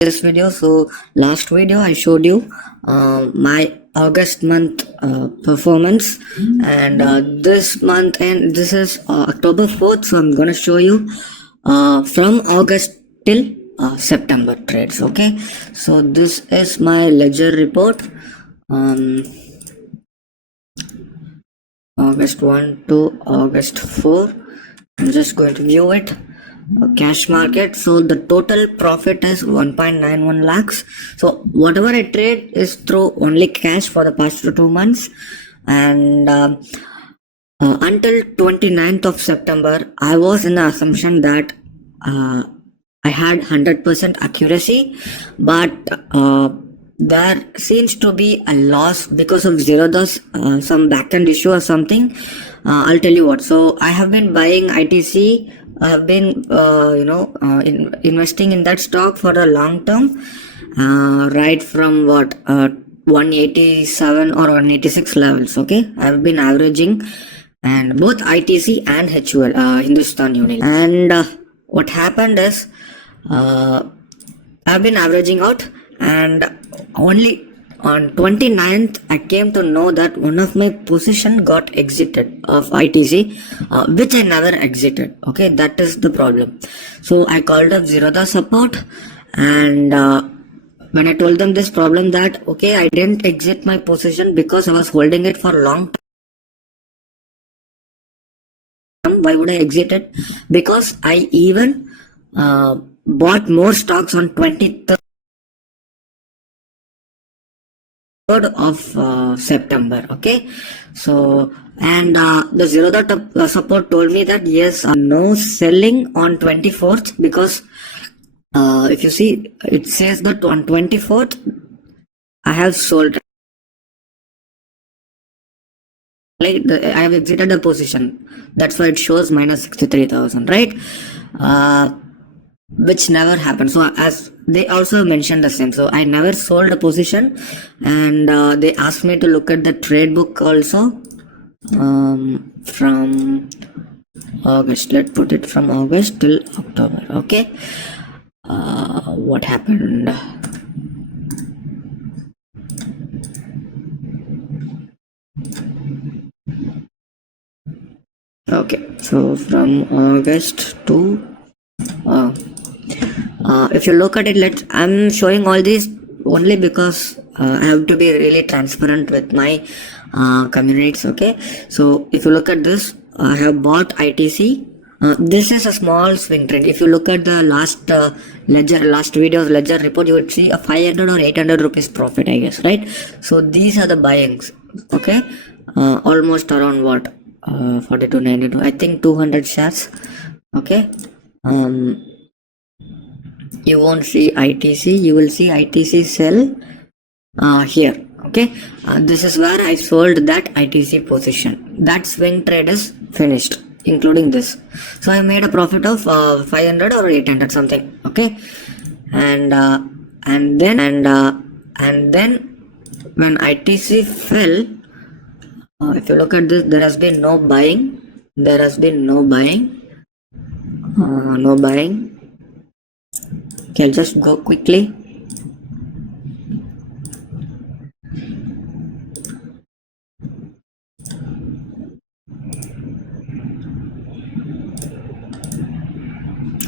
this video. So last video I showed you my August month performance, and this month, and this is October 4th, so I'm gonna show you from August till September trades. Okay, so this is my ledger report, August 1 to August 4. I'm just going to view it. Cash market, so the total profit is 1.91 lakhs. So whatever I trade is through only cash for the past 2 months, and until 29th of September I was in the assumption that I had 100% accuracy, but there seems to be a loss because of Zerodha's some backend issue or something. I'll tell you what. So I have been buying ITC. I have been investing in that stock for a long term, right from 187 or 186 levels. Okay, I have been averaging, and both ITC and HUL, Hindustan Unilever. And what happened is, I've been averaging out, and only on 29th I came to know that one of my position got exited of ITC, which I never exited. Okay, that is the problem. So I called up Zerodha support, and when I told them this problem, that okay, I didn't exit my position because I was holding it for long time. Why would I exit it? Because I even bought more stocks on 23rd of September. Okay, so, and the Zerodha support told me that yes, no selling on 24th, because if you see, it says that on 24th I have sold, like I have exited the position. That's why it shows minus 63,000, right? Which never happened. So as they also mentioned the same, so I never sold a position, and they asked me to look at the trade book also, from August. Let's put it from August till October. Okay, what happened? Okay, so from August to if you look at it, I'm showing all these only because I have to be really transparent with my communities. Okay, so if you look at this, I have bought ITC. This is a small swing trade. If you look at the last video's ledger report, you would see a 500 or 800 rupees profit, I guess, right? So these are the buyings. Okay, almost around what, 42.92, I think 200 shares. Okay, you won't see ITC, you will see ITC sell here. Okay, this is where I sold that ITC position. That swing trade is finished, including this. So I made a profit of 500 or 800 something. Okay, and then when ITC fell, if you look at this, there has been no buying. There has been no buying. No buying. Okay, I'll just go quickly.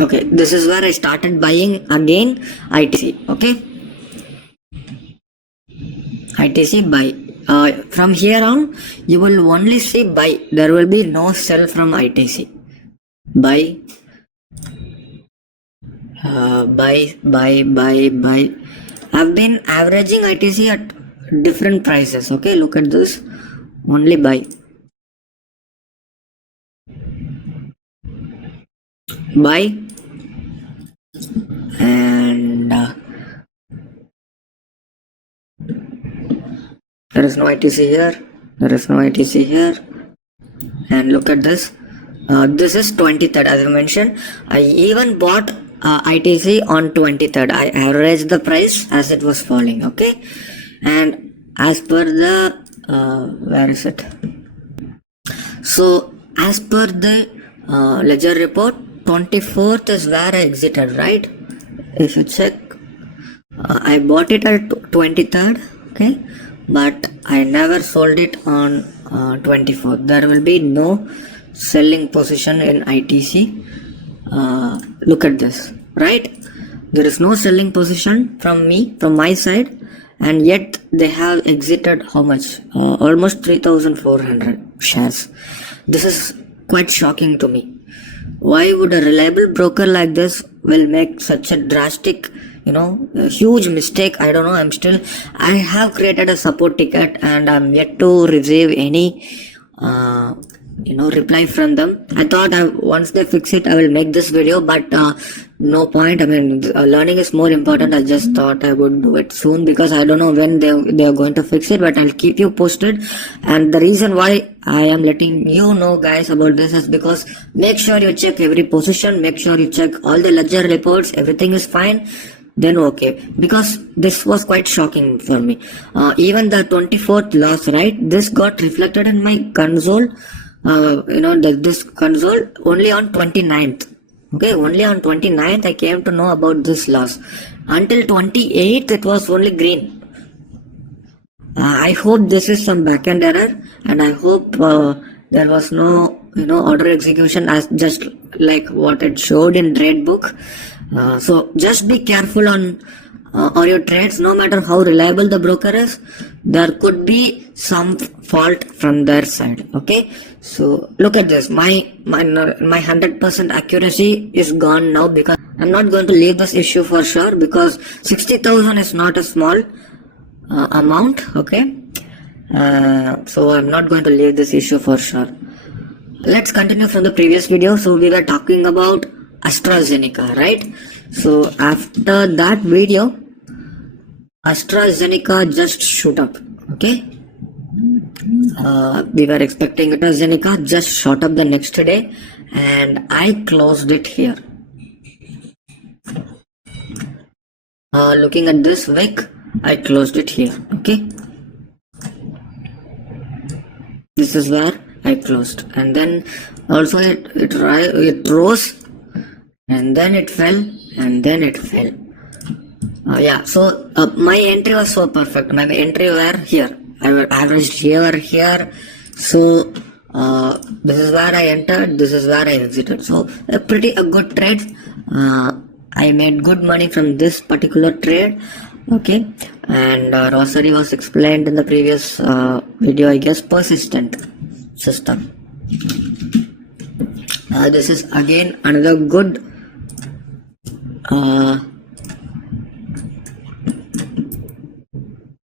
Okay, this is where I started buying again ITC. Okay, ITC buy. From here on, you will only see buy. There will be no sell from ITC. Buy. Buy. I've been averaging ITC at different prices. Okay, look at this. Only buy. Buy. And there is no ITC here. There is no ITC here. And look at this. This is 23rd, as I mentioned. I even bought ITC on 23rd. I averaged the price as it was falling. Okay, and as per the where is it? So as per the ledger report, 24th is where I exited, right? If you check, I bought it at 23rd, okay, but I never sold it on 24th. There will be no selling position in ITC. Look at this, right? There is no selling position from my side, and yet they have exited how much? Almost 3,400 shares. This is quite shocking to me. Why would a reliable broker like this will make such a drastic, a huge mistake? I don't know. I have created a support ticket and I'm yet to receive any reply from them. I thought once they fix it I will make this video, but no point. I mean, learning is more important. I just thought I would do it soon because I don't know when they are going to fix it, but I'll keep you posted. And the reason why I am letting you know guys about this is because make sure you check every position, make sure you check all the ledger reports, everything is fine, then okay, because this was quite shocking for me. Even the 24th loss, right, this got reflected in my console, this console only on 29th. Okay, only on 29th I came to know about this loss. Until 28th it was only green. I hope this is some backend error, and I hope there was no order execution as just like what it showed in trade book. So just be careful on your trades. No matter how reliable the broker is, there could be some fault from their side. Okay, so look at this. My 100% accuracy is gone now because I'm not going to leave this issue for sure, because 60,000 is not a small amount. Okay, so I'm not going to leave this issue for sure. Let's continue from the previous video. So we were talking about AstraZeneca, right? So after that video, AstraZeneca just shoot up. Okay, we were expecting AstraZeneca, just shot up the next day, and I closed it here. Looking at this wick, I closed it here. Okay, this is where I closed, and then also it rose, and then it fell, and then it fell. Yeah, so my entry was so perfect. My entry were here. I averaged here. So this is where I entered. This is where I exited. So a good trade. I made good money from this particular trade. Okay, and Rosary was explained in the previous video, I guess. Persistent system. This is again another good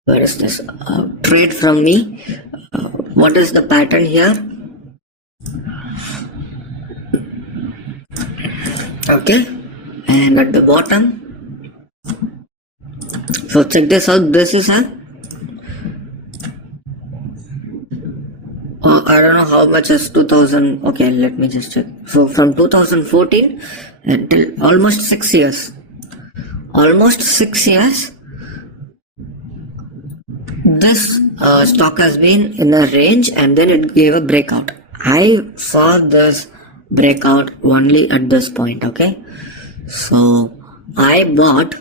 where is this trade from me? What is the pattern here? Okay, and at the bottom, so check this out. This is a I don't know how much is 2000. Okay, let me just check. So from 2014 until almost 6 years, this stock has been in a range, and then it gave a breakout. I saw this breakout only at this point. Okay, so I bought.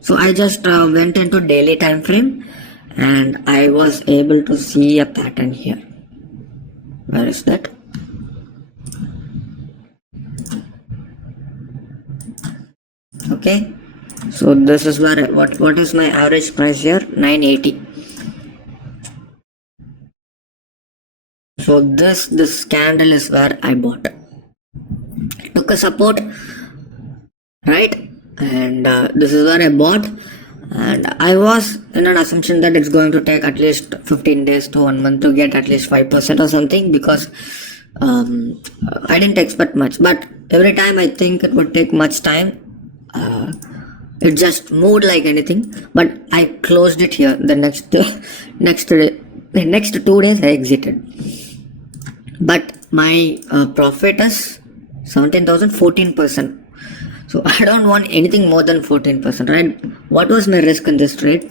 So I just went into daily time frame, and I was able to see a pattern here. Where is that? Okay, so this is where what is my average price here? 980. So this candle is where I bought. It took a support, right? And this is where I bought, and I was in an assumption that it's going to take at least 15 days to 1 month to get at least 5% or something, because I didn't expect much. But every time I think it would take much time, it just moved like anything. But I closed it here. The next 2 days I exited. But my profit is 17,000, 14%. So I don't want anything more than 14%, right? What was my risk in this trade?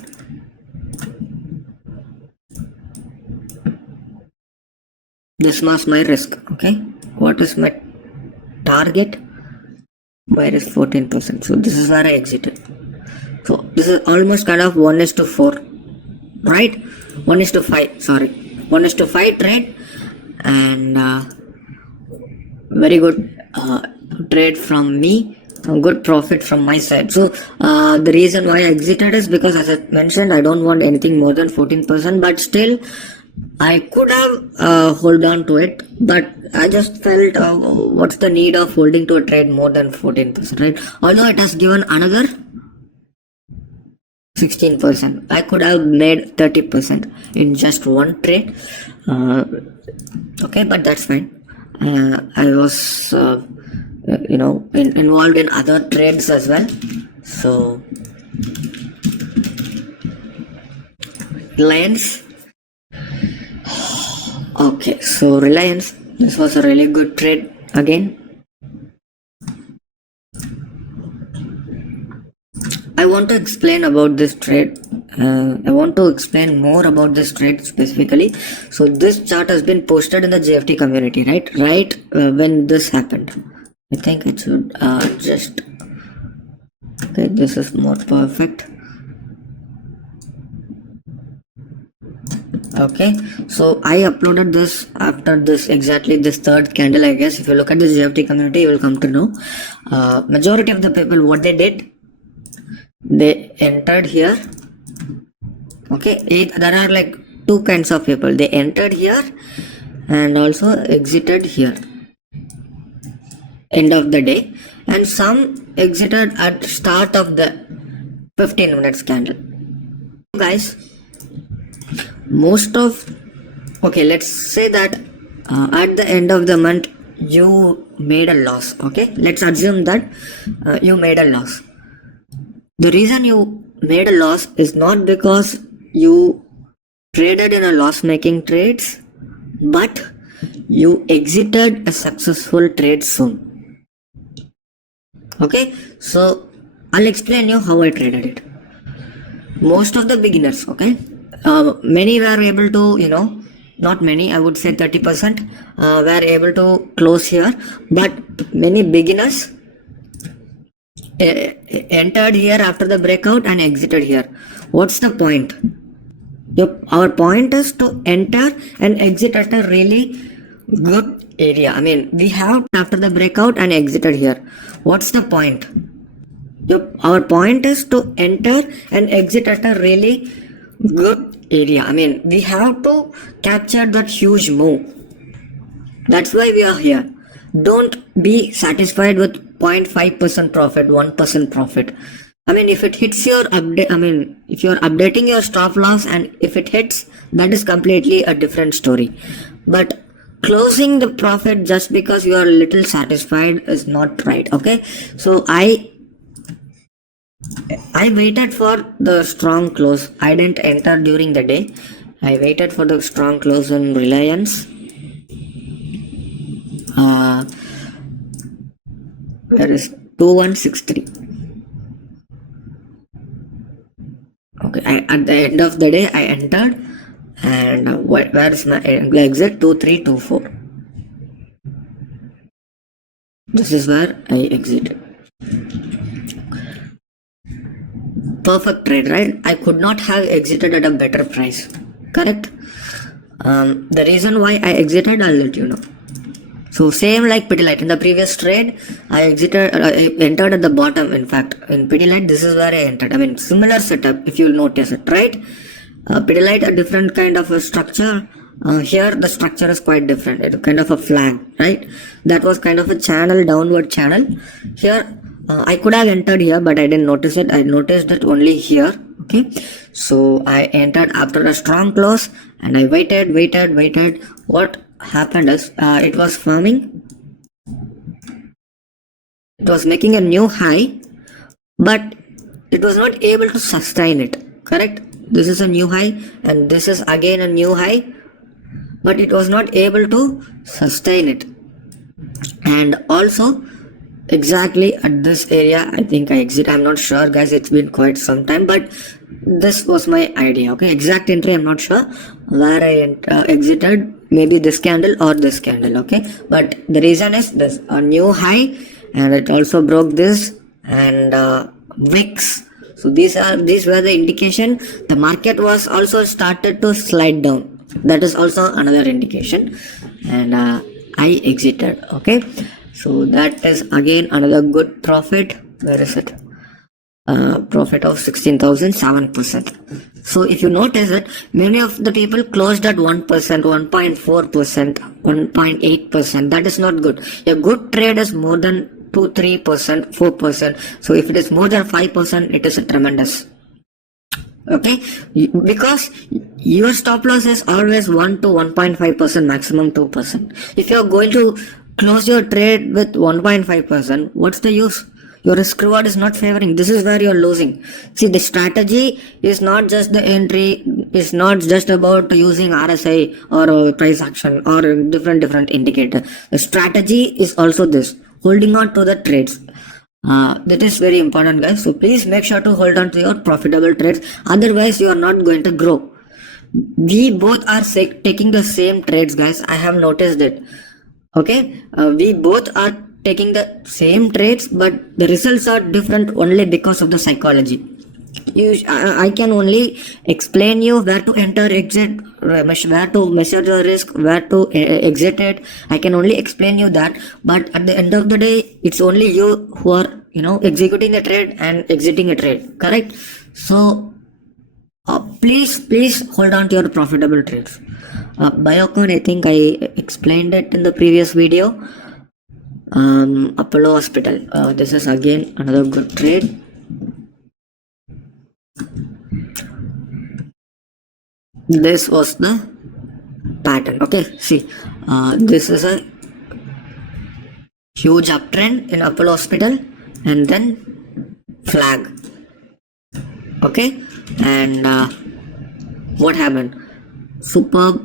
This was my risk. Okay, what is my target? Where is 14%? So this is where I exited. So this is almost kind of 1:4, right? 1:5, sorry, 1:5 trade, and very good trade from me, a good profit from my side. So the reason why I exited is because, as I mentioned, I don't want anything more than 14%, but still I could have hold on to it, but I just felt what's the need of holding to a trade more than 14%, right? Although it has given another 16%, I could have made 30% in just one trade. Okay, but that's fine. I was involved in other trades as well. So Reliance. Okay, so Reliance, this was a really good trade again. I want to explain about this trade. I want to explain more about this trade specifically. So this chart has been posted in the JFT community, right? When this happened. I think it should just... Okay, this is more perfect. Okay, so I uploaded this after this, exactly this third candle, I guess. If you look at the JFT community, you will come to know. Majority of the people, what they did, they entered here. Okay, there are like two kinds of people. They entered here and also exited here, end of the day, and some exited at start of the 15 minutes candle. Guys, let's say that at the end of the month you made a loss. Okay, let's assume that you made a loss. The reason you made a loss is not because you traded in a loss-making trades, but you exited a successful trade soon. Okay, so I'll explain you how I traded it. Most of the beginners, okay, many were able to, not many, I would say 30% were able to close here, but many beginners entered here after the breakout and exited here. What's the point? Our point is to enter and exit at a really good area. I mean, we have after the breakout and exited here. What's the point? Our point is to enter and exit at a really good area. I mean, we have to capture that huge move. That's why we are here. Don't be satisfied with 0.5% profit, 1% profit. I mean, if it hits your update, if you're updating your stop loss and if it hits, that is completely a different story. But closing the profit just because you are a little satisfied is not right. Okay, so I waited for the strong close. I didn't enter during the day. I waited for the strong close in Reliance. Where is 2163? Okay, at the end of the day I entered, and where is my exit? 2324. This is where I exited. Perfect trade, right? I could not have exited at a better price, correct? The reason why I exited, I'll let you know. So same like Pidilite, in the previous trade I entered at the bottom. In fact, in Pidilite, this is where I entered. I mean, similar setup if you'll notice it, right? Pidilite, a different kind of a structure. Here the structure is quite different. It's kind of a flag, right? That was kind of a channel, downward channel. Here I could have entered here, but I didn't notice it. I noticed it only here. Okay, so I entered after a strong close and I waited. What happened is it was forming, it was making a new high, but it was not able to sustain it, correct? This is a new high and this is again a new high, but it was not able to sustain it. And also exactly at this area I think I exit. I'm not sure, guys, it's been quite some time, but this was my idea. Okay, exact entry I'm not sure where I exited, maybe this candle or this candle. Okay, but the reason is this, a new high, and it also broke this, and VIX So these were the indication the market was also started to slide down. That is also another indication, and I exited. Okay, so that is again another good profit. Where is it? Profit of 16,007%. So if you notice that many of the people closed at 1%, 1.4%, 1.8%. That is not good. A good trade is more than 2, 3%, 4%. So if it is more than 5%, it is a tremendous. Okay, because your stop loss is always 1 to 1.5%, maximum 2%. If you are going to close your trade with 1.5%, what's the use? Your risk reward is not favoring. This is where you're losing. See, the strategy is not just the entry, it's not just about using RSI or price action or different indicator. The strategy is also this, holding on to the trades. That is very important, guys. So please make sure to hold on to your profitable trades. Otherwise, you are not going to grow. We both are taking the same trades, guys. I have noticed it. Okay, we both are taking the same trades, but the results are different only because of the psychology. I can only explain you where to enter, exit, where to measure the risk, where to exit it. I can only explain you that, but at the end of the day, it's only you who are, executing a trade and exiting a trade, correct? So please hold on to your profitable trades. Biocon, I think I explained it in the previous video. Apollo Hospital, this is again another good trade. This was the pattern. Okay, see, this is a huge uptrend in Apollo Hospital and then flag. Okay, and what happened? Superb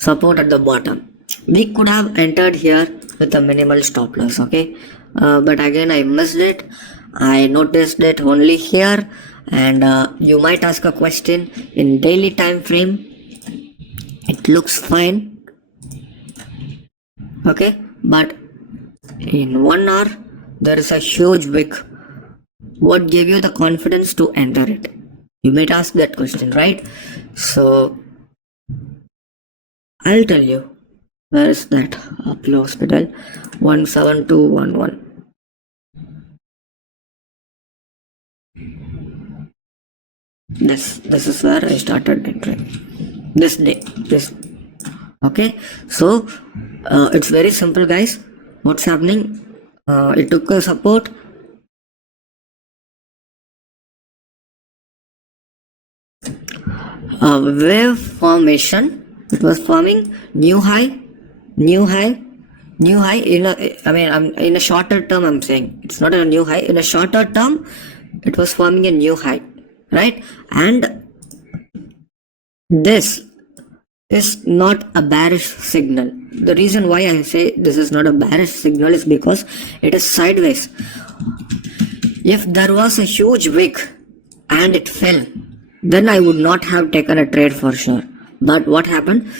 support at the bottom. We could have entered here with a minimal stop loss. Okay, but again I missed it. I noticed it only here, and you might ask a question. In daily time frame, it looks fine. Okay, but in 1 hour there is a huge wick. What gave you the confidence to enter it? You might ask that question, right? So I'll tell you. Where is that? Apollo Hospital, 17211. This is where I started entering. This day. Okay. So it's very simple, guys. What's happening? It took a support. Wave formation. It was forming new high in a shorter term. I'm saying it's not a new high. In a shorter term, it was forming a new high, right? And this is not a bearish signal. The reason why I say this is not a bearish signal is because it is sideways. If there was a huge wick and it fell, then I would not have taken a trade for sure. But what happened?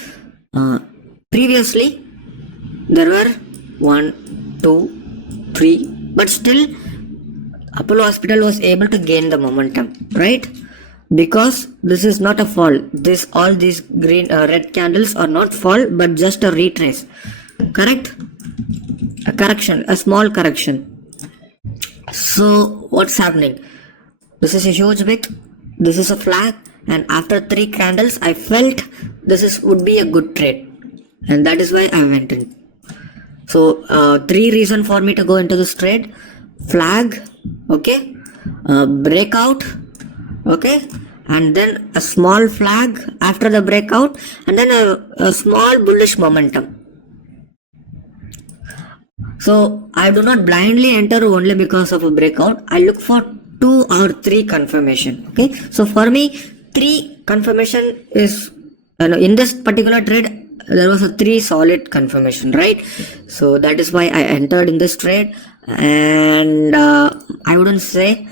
Previously, there were 1, 2, 3, but still Apollo Hospital was able to gain the momentum, right? Because this is not a fall. All these green red candles are not fall, but just a retrace. Correct? A correction, a small correction. So what's happening? This is a huge wick. This is a flag, and after 3 candles, I felt would be a good trade, and that is why I went in. So 3 reasons for me to go into this trade: flag, okay, breakout, okay, and then a small flag after the breakout, and then a small bullish momentum. So I do not blindly enter only because of a breakout. I look for 2 or 3 confirmation. Okay, so for me 3 confirmation is in this particular trade. There was a 3 solid confirmation, right? So that is why I entered in this trade, and I wouldn't say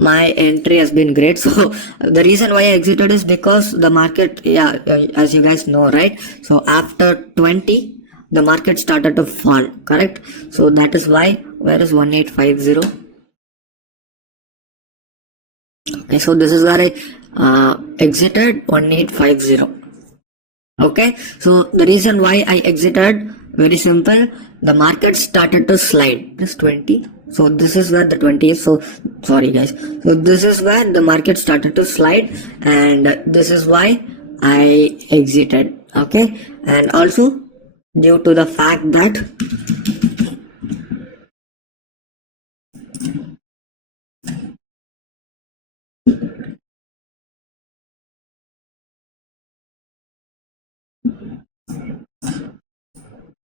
my entry has been great. So the reason why I exited is because the market, as you guys know, right? So after 20, the market started to fall, correct? So that is why. Where is 1850? Okay, so this is where I exited 1850. Okay, so the reason why I exited, very simple, the market started to slide. This 20. So this is where the 20 is. So sorry guys. So this is where the market started to slide, and this is why I exited. Okay, and also due to the fact that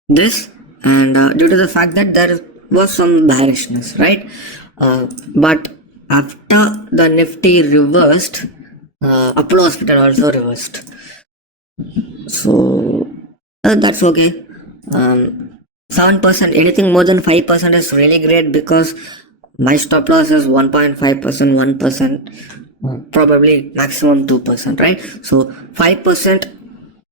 this, and due to the fact that there was some bearishness, right? But after the Nifty reversed, Apollo Hospital also reversed. So that's okay. 7%, anything more than 5% is really great, because my stop loss is 1.5%, 1%, probably maximum 2%, right? So 5%,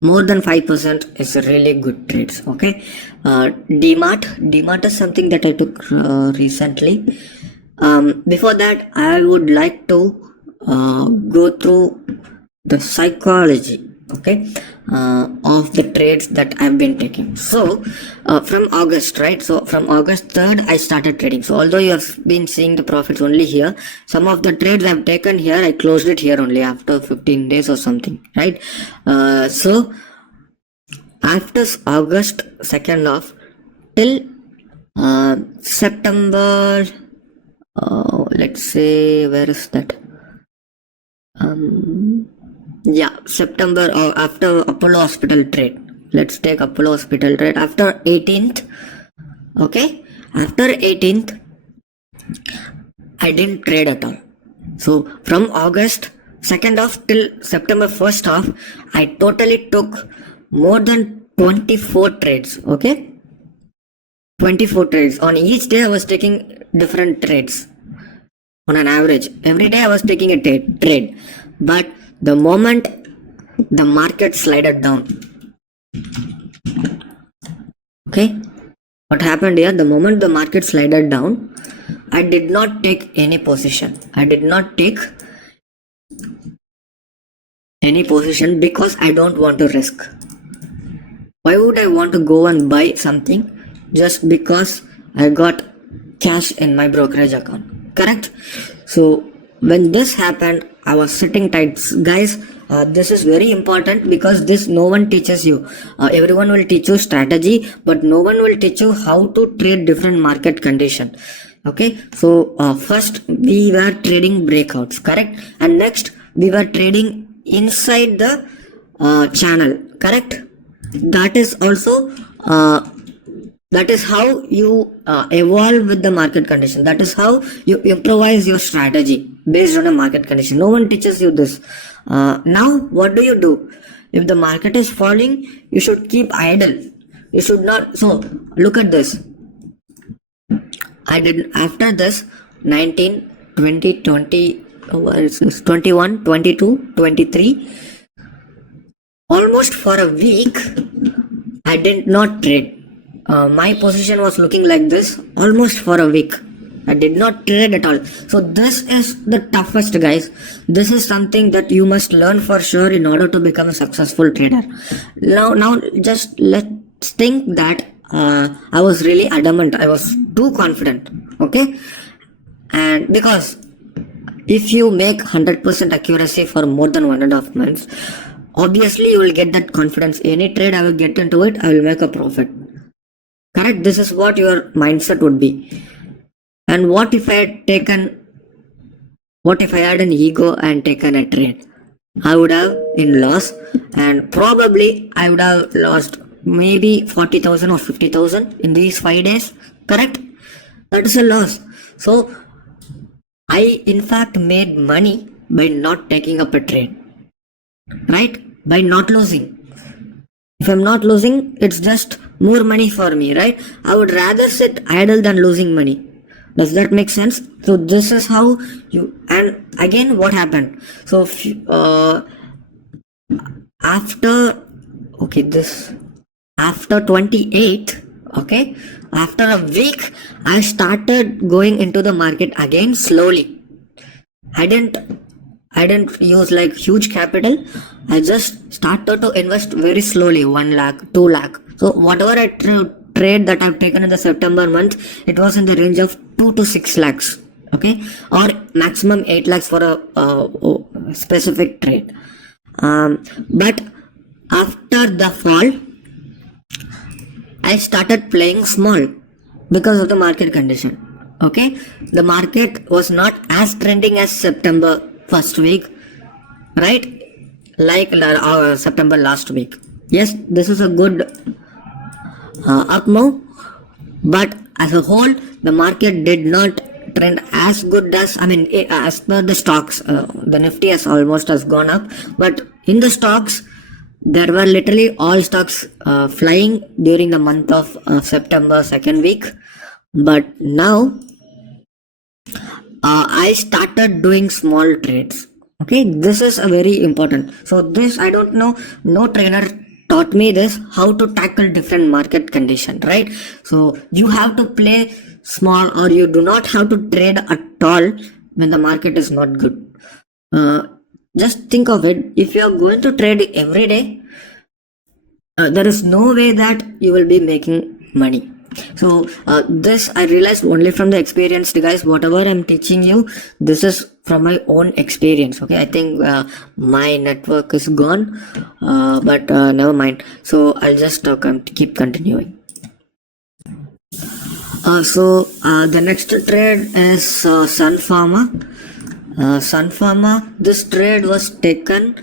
more than 5% is a really good trades. Okay. DMAT is something that I took recently. Before that, I would like to go through the psychology, okay, of the trades that I've been taking. So from August, right? So from August 3rd, I started trading. So although you have been seeing the profits only here, some of the trades I've taken here, I closed it here only after 15 days or something, right? So after August 2nd off till September, let's say, where is that? Yeah, September, or after Apollo Hospital trade. Let's take Apollo Hospital trade after 18th. Okay, after 18th, I didn't trade at all. So from August 2nd off till September 1st off, I totally took more than 24 trades. Okay, 24 trades. On each day, I was taking different trades. On an average, every day I was taking a trade. But the moment the market slided down, okay, what happened here? The moment the market slided down, I did not take any position. I did not take any position because I don't want to risk. Why would I want to go and buy something just because I got cash in my brokerage account? Correct? So when this happened, I was sitting tight. Guys, this is very important, because this no one teaches you. Everyone will teach you strategy, but no one will teach you how to trade different market condition. Okay, so first we were trading breakouts, correct? And next we were trading inside the channel, correct? That is also that is how you evolve with the market condition. That is how you improvise your strategy based on a market condition. No one teaches you this. Now what do? If the market is falling, you should keep idle. You should not. So look at this. I did after this 19, 20, 20, 21, 22, 23. Almost for a week, I did not trade. My position was looking like this almost for a week. I did not trade at all. So this is the toughest, guys. This is something that you must learn for sure in order to become a successful trader. Now just let's think that I was really adamant. I was too confident. Okay, and because if you make 100% accuracy for more than 1.5 months, obviously you will get that confidence. Any trade I will get into it, I will make a profit. Correct? This is what your mindset would be. And what if I had an ego and taken a trade? I would have in loss, and probably I would have lost maybe 40,000 or 50,000 in these 5 days. Correct? That is a loss. So I in fact made money by not taking up a trade. Right? By not losing. If I'm not losing, it's just more money for me, right? I would rather sit idle than losing money. Does that make sense? So this is how you, and again what happened? So after, okay, this, after 28th, okay, after a week, I started going into the market again slowly. I didn't use like huge capital. I just started to invest very slowly, 1 lakh, 2 lakh. So whatever trade that I've taken in the September month, it was in the range of 2 to 6 lakhs. Okay, or maximum 8 lakhs for a specific trade. But after the fall, I started playing small because of the market condition. Okay, the market was not as trending as September first week, right? Like September last week. Yes, this is a good up move, but as a whole, the market did not trend as good as as per the stocks. The Nifty has gone up, but in the stocks, there were literally all stocks flying during the month of September second week. But now I started doing small trades. Okay, this is a very important. So this I don't know. No trainer taught me this how to tackle different market condition, right? So you have to play small, or you do not have to trade at all when the market is not good. Just think of it. If you are going to trade every day, there is no way that you will be making money. So this I realized only from the experience, guys. Whatever I'm teaching you, this is from my own experience. Okay, I think my network is gone, but never mind. So I'll just keep continuing. The next trade is Sun Pharma. Sun Pharma. This trade was taken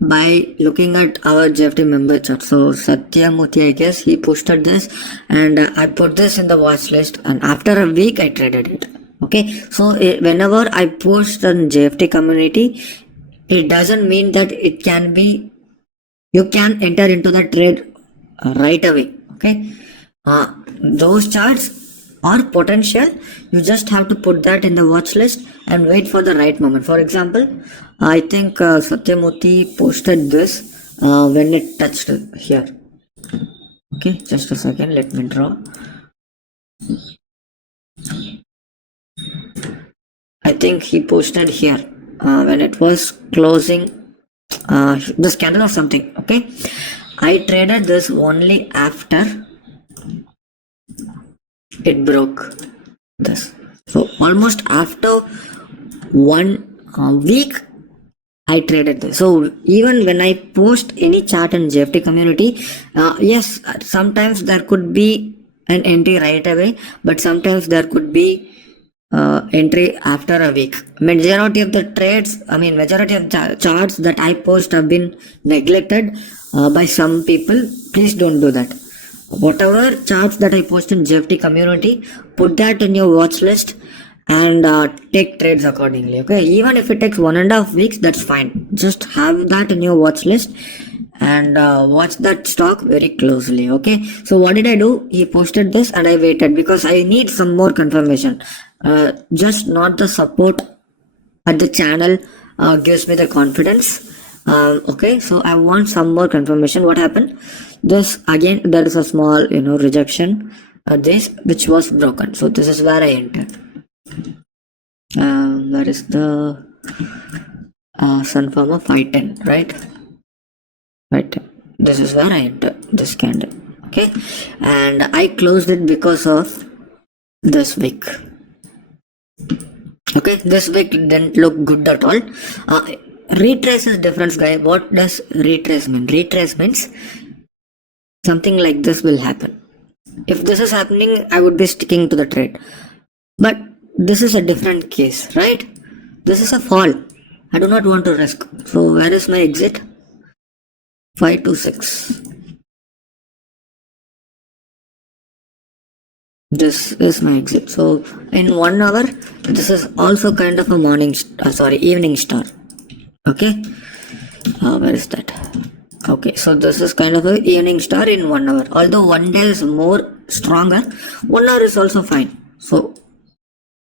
by looking at our JFT member chart. So Satyamurthy, I guess, he posted this, and I put this in the watch list, and after a week I traded it. Okay, so whenever I post on JFT community, it doesn't mean that it can be, you can enter into the trade right away. Okay, those charts are potential. You just have to put that in the watch list and wait for the right moment. For example, I think Satyamurthy posted this when it touched here. Okay, just a second, let me draw. I think he posted here when it was closing this candle or something. Okay, I traded this only after it broke this. So almost after 1 week I traded this. So even when I post any chart in JFT community, yes, sometimes there could be an entry right away, but sometimes there could be entry after a week. Majority of the trades, majority of charts that I post have been neglected by some people. Please don't do that. Whatever charts that I post in JFT community, put that in your watch list and take trades accordingly. Okay, even if it takes 1.5 weeks, that's fine. Just have that in your watch list and watch that stock very closely. Okay, so what did I do? He posted this and I waited because I need some more confirmation. Just not the support at the channel gives me the confidence. Okay, so I want some more confirmation. What happened? This again, there is a small rejection, this which was broken. So this is where I entered. Where is the Sun Pharma 510, right? This is where I entered this candle. Okay, and I closed it because of this wick. Okay, this wick didn't look good at all. Retrace is different, guys. What does retrace mean? Retrace means something like this will happen. If this is happening, I would be sticking to the trade. But this is a different case, right? This is a fall. I do not want to risk. So where is my exit? 526. This is my exit. So in 1 hour, this is also kind of a evening star. Okay, where is that? Okay, so this is kind of a evening star in 1 hour. Although 1 day is more stronger, 1 hour is also fine. So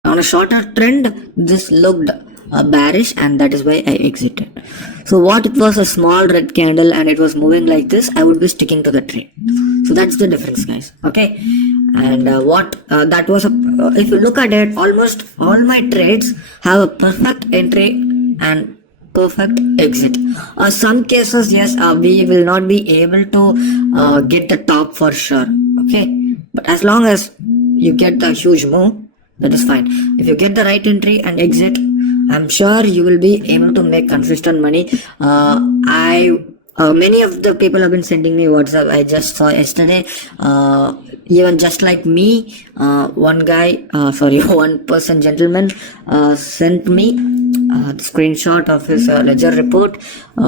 on a shorter trend, this looked bearish, and that is why I exited. So what it was a small red candle and it was moving like this, I would be sticking to the trade. So that's the difference, guys. Okay, and what that was if you look at it, almost all my trades have a perfect entry and perfect exit. Some cases, yes, we will not be able to get the top for sure. Okay, but as long as you get the huge move, that is fine. If you get the right entry and exit, I'm sure you will be able to make consistent money. Many of the people have been sending me WhatsApp. I just saw yesterday, even just like me, one person, gentleman, sent me the screenshot of his ledger report.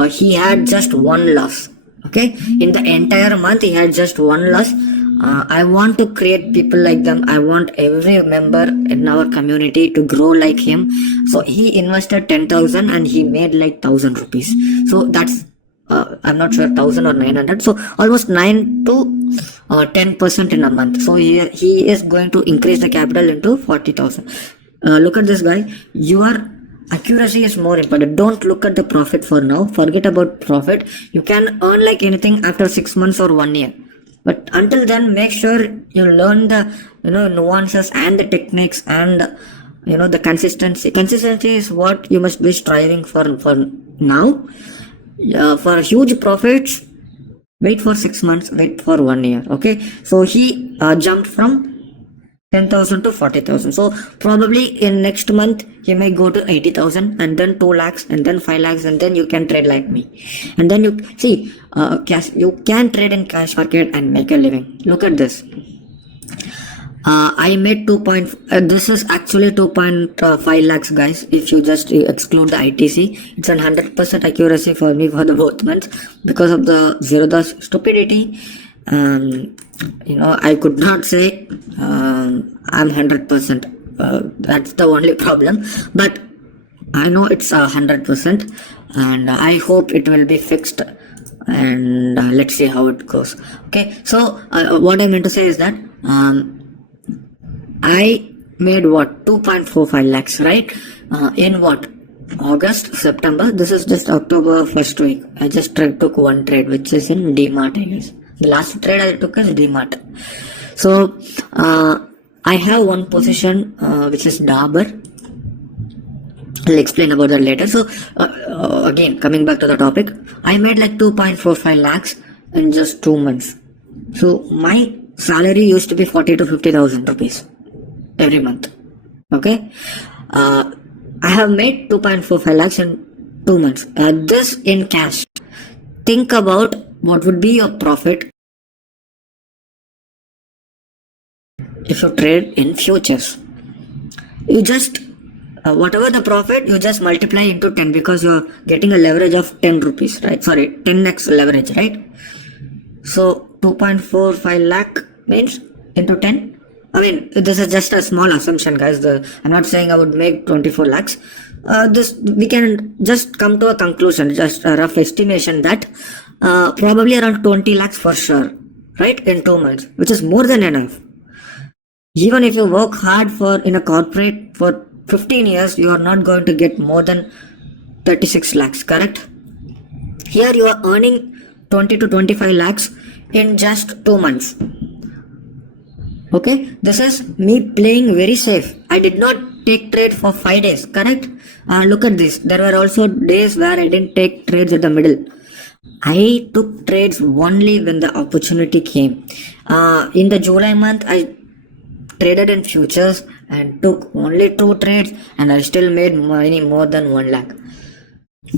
He had just one loss. Okay, in the entire month, he had just one loss. I want to create people like them. I want every member in our community to grow like him. So he invested 10,000 and he made like 1,000 rupees. So that's I'm not sure 1,000 or 900. So almost 9 to 10% in a month. So he is going to increase the capital into 40,000. Look at this guy. Your accuracy is more important. Don't look at the profit for now. Forget about profit. You can earn like anything after 6 months or 1 year. But until then, make sure you learn the nuances and the techniques and the consistency. Consistency is what you must be striving for now. For huge profits, wait for 6 months, wait for 1 year. Okay, so he jumped from 10,000 to 40,000. So probably in next month he may go to 80,000 and then 2 lakhs and then 5 lakhs, and then you can trade like me. And then you see, you can trade in cash market and make a living. Look at this. I made this is actually 2.5 lakhs, guys. If you just exclude the ITC, it's 100% accuracy for me for the both months because of the Zerodha stupidity. I could not say I'm 100%. That's the only problem. But I know it's 100%, and I hope it will be fixed. And let's see how it goes. Okay. So what I meant to say is that I made what 2.45 lakhs, right? In what August, September. This is just October first week. I just took one trade, which is in DMart, I guess. The last trade I took is DMart. So I have one position which is Dabur. I'll explain about that later. So again, coming back to the topic, I made like 2.45 lakhs in just 2 months. So my salary used to be 40 to 50,000 rupees every month. Okay, I have made 2.45 lakhs in 2 months. This in cash. Think about what would be your profit if you trade in futures. You just whatever the profit, you just multiply into 10 because you're getting a leverage of 10 rupees, right? Sorry, 10x leverage, right? So 2.45 lakh means into 10. I mean, this is just a small assumption, guys. I'm not saying I would make 24 lakhs. We can just come to a conclusion, just a rough estimation that probably around 20 lakhs for sure, right? In 2 months, which is more than enough. Even if you work hard in a corporate for 15 years, you are not going to get more than 36 lakhs, correct? Here you are earning 20 to 25 lakhs in just 2 months. Okay, this is me playing very safe. I did not take trade for 5 days, correct? Look at this. There were also days where I didn't take trades at the middle. I took trades only when the opportunity came. In the July month, I traded in futures and took only 2 trades, and I still made money more than 1 lakh.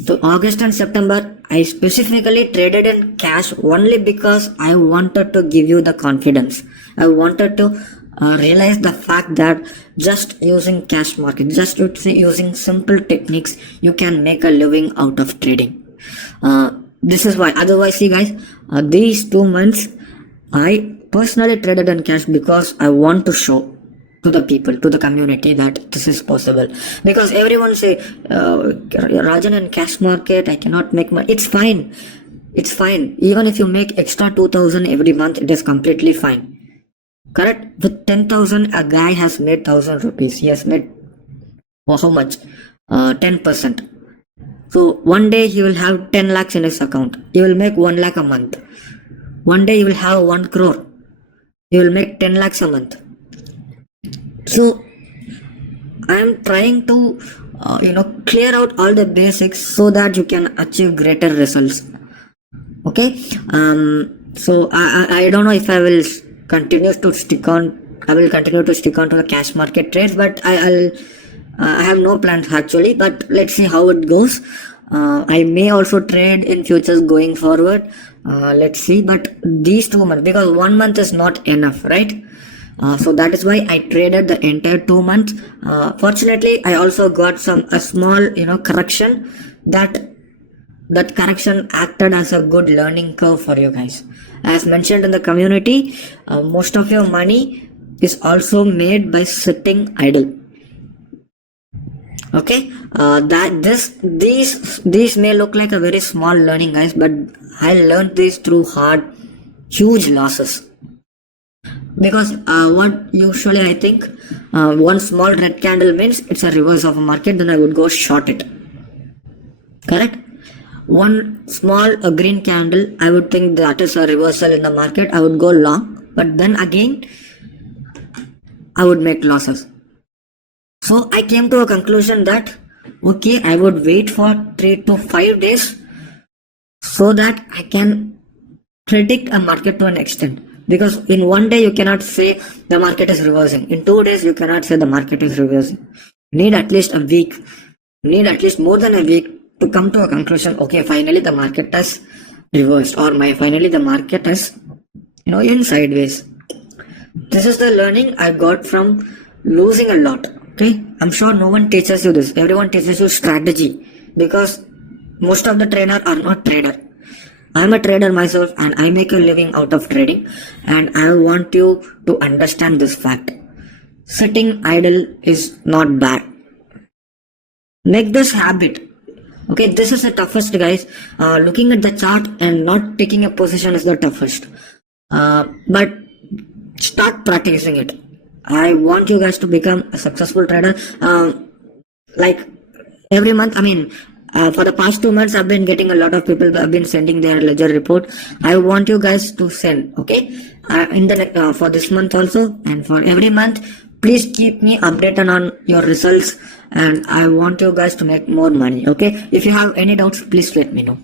So August and September, I specifically traded in cash only because I wanted to give you the confidence. I wanted to realize the fact that just using cash market, just using simple techniques, you can make a living out of trading. This is why. Otherwise, see guys, these 2 months, I personally traded in cash because I want to show to the people, to the community, that this is possible. Because everyone say, Rajan, in cash market I cannot make money. It's fine. It's fine. Even if you make extra 2,000 every month, it is completely fine. Correct? With 10,000, a guy has made 1,000 rupees. He has made how much? 10%. So one day he will have 10 lakhs in his account. He will make 1 lakh a month. One day he will have 1 crore. He will make 10 lakhs a month. So I am trying to clear out all the basics so that you can achieve greater results. Okay. So I don't know if I will continue to stick on to the cash market trades, but I have no plans actually, but let's see how it goes. I may also trade in futures going forward. Let's see, but these 2 months, because 1 month is not enough, right? So that is why I traded the entire 2 months. Fortunately, I also got a small correction. That correction acted as a good learning curve for you guys. As mentioned in the community, most of your money is also made by sitting idle. Okay, these may look like a very small learning, guys, but I learned this through huge losses. Because what usually I think, one small red candle means it's a reverse of a market, then I would go short it. Correct? One small green candle, I would think that is a reversal in the market, I would go long, but then again I would make losses. So I came to a conclusion that okay, I would wait for 3 to 5 days so that I can predict a market to an extent. Because in 1 day you cannot say the market is reversing. In 2 days you cannot say the market is reversing. You need at least a week. You need at least more than a week to come to a conclusion. Okay, finally the market has reversed, or finally the market has in sideways. This is the learning I got from losing a lot. Okay, I'm sure no one teaches you this. Everyone teaches you strategy, because most of the trainers are not trader. I'm a trader myself and I make a living out of trading, and I want you to understand this fact. Sitting idle is not bad. Make this habit. Okay, this is the toughest, guys. Looking at the chart and not taking a position is the toughest. But start practicing it. I want you guys to become a successful trader. Like every month, for the past 2 months, I've been getting a lot of people have been sending their ledger report. I want you guys to send, okay? For this month also, and for every month, please keep me updated on your results, and I want you guys to make more money, okay? If you have any doubts, please let me know.